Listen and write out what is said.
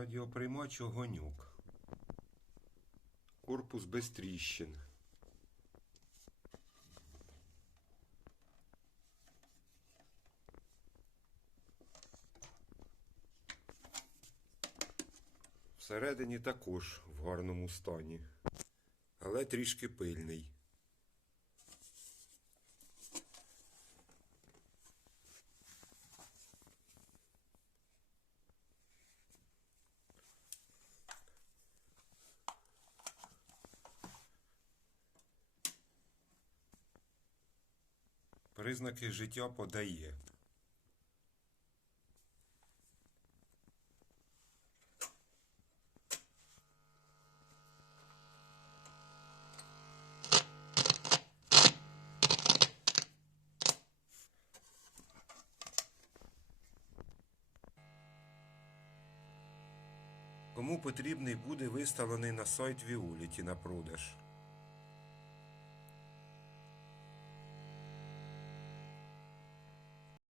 Радіоприймач огоньок. Корпус без тріщин. Всередині також в гарному стані, але трішки пильний. Признаки життя подає. Кому потрібний буде виставлений на сайт Віоліті на продаж.